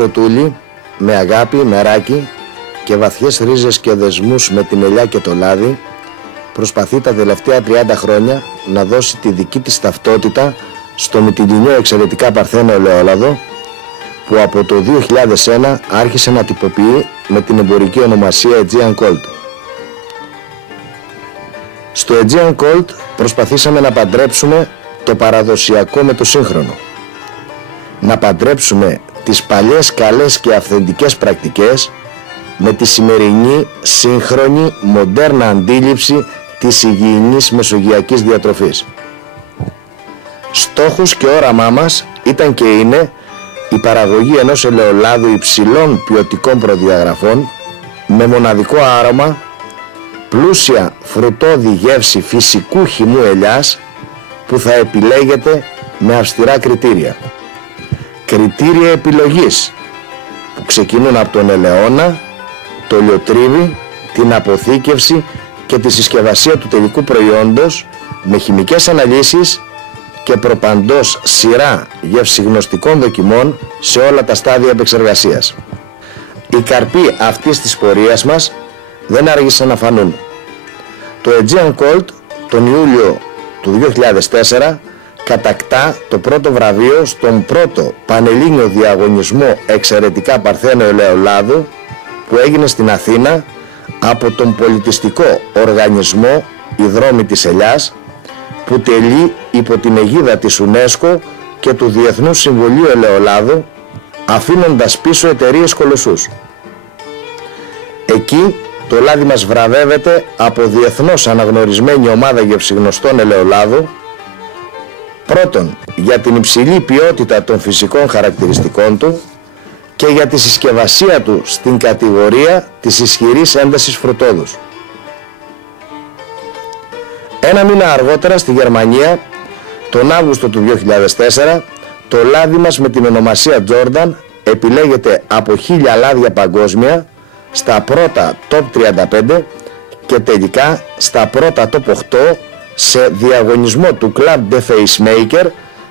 πρωτούλι, με αγάπη, μεράκι και βαθιές ρίζες και δεσμούς με την ελιά και το λάδι, προσπαθεί τα τελευταία 30 χρόνια να δώσει τη δική της ταυτότητα στο μυτιληνιό εξαιρετικά παρθένο ελαιόλαδο, που από το 2001 άρχισε να τυποποιεί με την εμπορική ονομασία Aegean Colt. Στο Aegean Colt προσπαθήσαμε να παντρέψουμε το παραδοσιακό με το σύγχρονο. Να παντρέψουμε τις παλιές καλές και αυθεντικές πρακτικές με τη σημερινή σύγχρονη μοντέρνα αντίληψη της υγιεινής μεσογειακής διατροφής. Στόχος και όραμά μας ήταν και είναι η παραγωγή ενός ελαιολάδου υψηλών ποιοτικών προδιαγραφών με μοναδικό άρωμα, πλούσια φρουτώδη γεύση φυσικού χυμού ελιάς που θα επιλέγεται με αυστηρά κριτήρια. Κριτήρια επιλογής που ξεκινούν από τον ελαιόνα, το λιοτρίβι, την αποθήκευση και τη συσκευασία του τελικού προϊόντος με χημικές αναλύσεις και προπαντός σειρά γευσιγνωστικών δοκιμών σε όλα τα στάδια επεξεργασίας. Οι καρποί αυτής της πορείας μας δεν άργησαν να φανούν. Το Aegean Colt τον Ιούλιο του 2004 κατακτά το πρώτο βραβείο στον πρώτο πανελλήνιο διαγωνισμό εξαιρετικά παρθένο ελαιολάδου που έγινε στην Αθήνα από τον πολιτιστικό οργανισμό «Οι Δρόμοι της Ελιάς», που τελεί υπό την αιγίδα της UNESCO και του Διεθνούς Συμβουλίου Ελαιολάδου, αφήνοντας πίσω εταιρείες κολοσσούς. Εκεί το λάδι μας βραβεύεται από διεθνώς αναγνωρισμένη ομάδα γευσιγνωστών ελαιολάδου, πρώτον για την υψηλή ποιότητα των φυσικών χαρακτηριστικών του και για τη συσκευασία του στην κατηγορία της ισχυρής έντασης φρουτόδους. Ένα μήνα αργότερα στη Γερμανία, τον Αύγουστο του 2004, το λάδι μας με την ονομασία Jordan επιλέγεται από 1000 λάδια παγκόσμια στα πρώτα top 35 και τελικά στα πρώτα top 8 σε διαγωνισμό του Club de Facemaker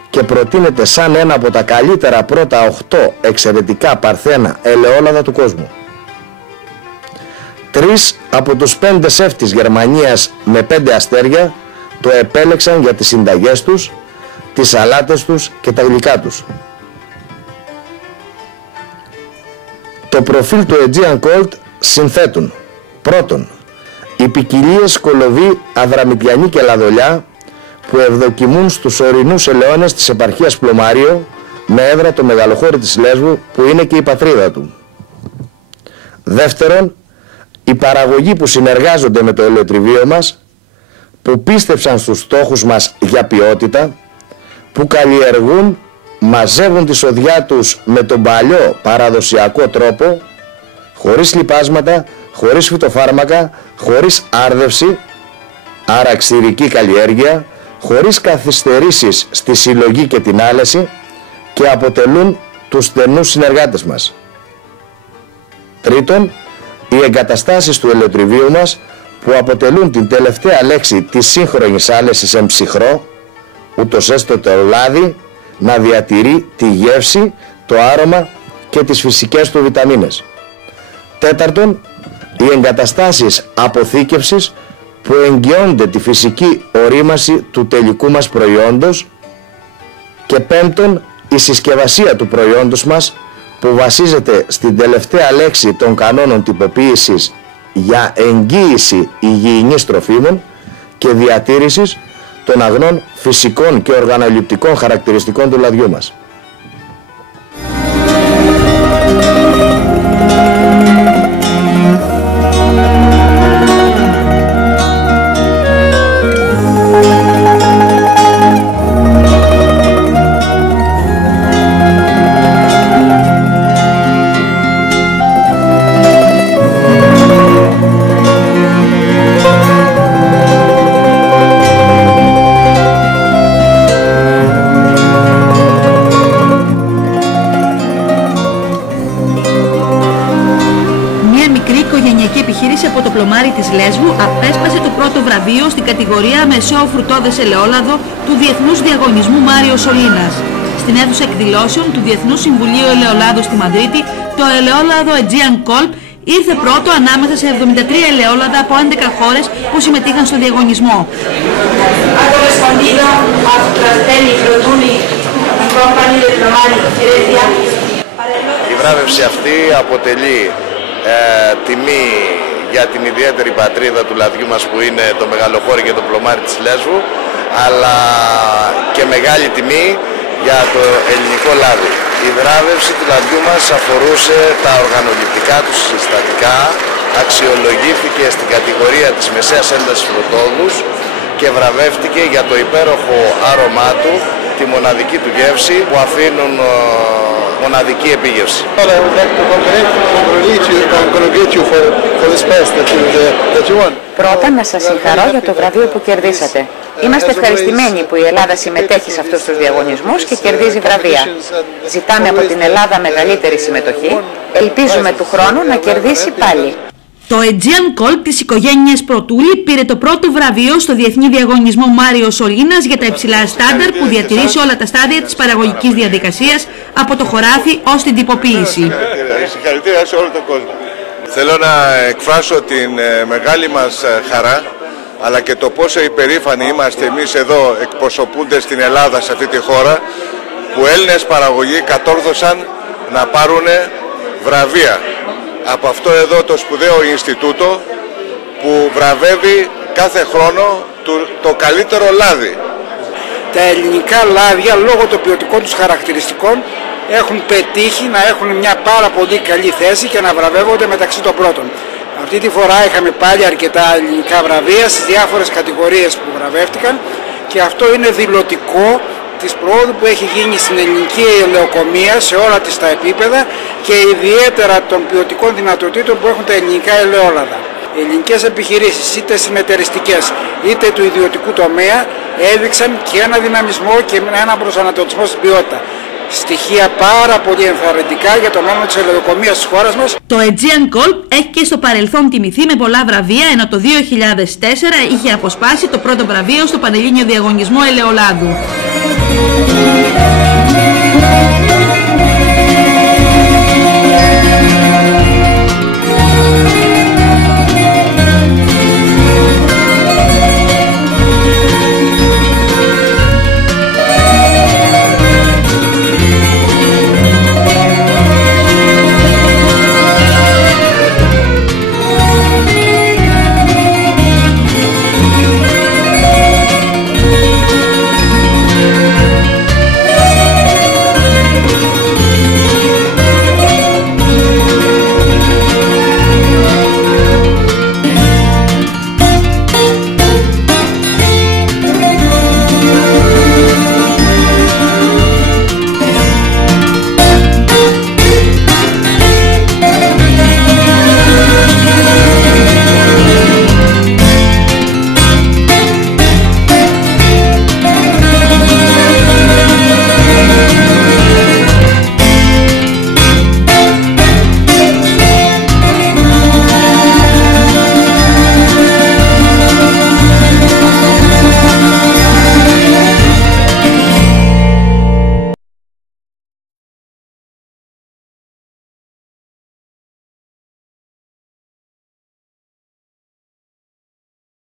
και προτείνεται σαν ένα από τα καλύτερα πρώτα 8 εξαιρετικά παρθένα ελαιόλαδα του κόσμου. 3 από τους 5 σεφ της Γερμανίας με 5 αστέρια το επέλεξαν για τις συνταγές τους, τις σαλάτες τους και τα γλυκά τους. Το προφίλ του Aegean Colt συνθέτουν: πρώτον, οι ποικιλίες κολοβή, αδραμητιανή και λαδολιά που ευδοκιμούν στους ορεινούς ελαιώνες της επαρχίας Πλωμάριο με έδρα το μεγαλοχώρι της Λέσβου που είναι και η πατρίδα του. Δεύτερον, οι παραγωγοί που συνεργάζονται με το ελαιοτριβείο μας, που πίστεψαν στους στόχους μας για ποιότητα, που καλλιεργούν, μαζεύουν τη σοδιά τους με τον παλιό παραδοσιακό τρόπο, χωρίς λιπάσματα, χωρίς φυτοφάρμακα, χωρίς άρδευση, άρα ξηρική καλλιέργεια, χωρίς καθυστερήσεις στη συλλογή και την άλεση και αποτελούν τους στενούς συνεργάτες μας. Τρίτον, οι εγκαταστάσεις του ελαιοτριβείου μας που αποτελούν την τελευταία λέξη της σύγχρονης άλεσης εν ψυχρό, ούτως έστω το λάδι να διατηρεί τη γεύση, το άρωμα και τις φυσικές του βιταμίνες. Τέταρτον, οι εγκαταστάσεις αποθήκευσης που εγγυώνται τη φυσική ορίμαση του τελικού μας προϊόντος. Και πέμπτον, η συσκευασία του προϊόντος μας που βασίζεται στην τελευταία λέξη των κανόνων τυποποίησης για εγγύηση υγιεινής τροφίμων και διατήρησης των αγνών φυσικών και οργανοληπτικών χαρακτηριστικών του λαδιού μας. Από το Πλωμάρι της Λέσβου απέσπασε το πρώτο βραβείο στην κατηγορία Μεσαίο Φρουτώδες Ελαιόλαδο του Διεθνούς Διαγωνισμού Μάριο Σολίνας. στην αίθουσα εκδηλώσεων του Διεθνούς Συμβουλίου Ελαιολάδου στη Μαδρίτη, το ελαιόλαδο Aegean Kolb ήρθε πρώτο ανάμεσα σε 73 ελαιόλαδα από 11 χώρες που συμμετείχαν στο διαγωνισμό. Η βράβευση αυτή αποτελεί τιμή για την ιδιαίτερη πατρίδα του λαδιού μας που είναι το μεγαλοχώρι και το πλωμάρι της Λέσβου, αλλά και μεγάλη τιμή για το ελληνικό λάδι. Η βράβευση του λαδιού μας αφορούσε τα οργανοληπτικά του συστατικά, αξιολογήθηκε στην κατηγορία της μεσαίας έντασης πρωτόδους και βραβεύτηκε για το υπέροχο άρωμά του, τη μοναδική του γεύση που αφήνουν μοναδική επίγευση. Πρώτα να σας συγχαρώ για το βραβείο που κερδίσατε. Είμαστε ευχαριστημένοι που η Ελλάδα συμμετέχει σε αυτούς τους διαγωνισμούς και κερδίζει βραβεία. Ζητάμε από την Ελλάδα μεγαλύτερη συμμετοχή. Ελπίζουμε του χρόνου να κερδίσει πάλι. Το Aegean Kolb της οικογένειας Πρωτούλη πήρε το πρώτο βραβείο στο διεθνή διαγωνισμό Μάριο Σολίνας για τα υψηλά στάνταρ που διατηρεί σε όλα τα στάδια της παραγωγικής διαδικασίας, από το χωράφι ως την τυποποίηση. Συγχαρητήρια σε όλο τον κόσμο. Θέλω να εκφράσω την μεγάλη μας χαρά, αλλά και το πόσο υπερήφανοι είμαστε εμείς εδώ εκπροσωπούντες στην Ελλάδα, σε αυτή τη χώρα, που Έλληνες παραγωγοί κατόρθωσαν να πάρουν βραβεία από αυτό εδώ το σπουδαίο Ινστιτούτο που βραβεύει κάθε χρόνο το καλύτερο λάδι. Τα ελληνικά λάδια, λόγω των ποιοτικών τους χαρακτηριστικών, έχουν πετύχει να έχουν μια πάρα πολύ καλή θέση και να βραβεύονται μεταξύ των πρώτων. Αυτή τη φορά είχαμε πάλι αρκετά ελληνικά βραβεία στις διάφορες κατηγορίες που βραβεύτηκαν και αυτό είναι δηλωτικό της προόδου που έχει γίνει στην ελληνική ελαιοκομεία σε όλα τις τα επίπεδα και ιδιαίτερα των ποιοτικών δυνατοτήτων που έχουν τα ελληνικά ελαιόλαδα. Οι ελληνικές επιχειρήσεις, είτε συνεταιριστικές είτε του ιδιωτικού τομέα, έδειξαν και ένα δυναμισμό και ένα προσανατολισμό στην ποιότητα. Στοιχεία πάρα πολύ ενθαρρυντικά για το μέλλον της ελαιοκομείας της χώρας μας. Το Aegean Kolb έχει και στο παρελθόν τιμηθεί με πολλά βραβεία, ενώ το 2004 είχε αποσπάσει το πρώτο βραβείο στο Πανελλήνιο Διαγωνισμό Ελαιολάδου.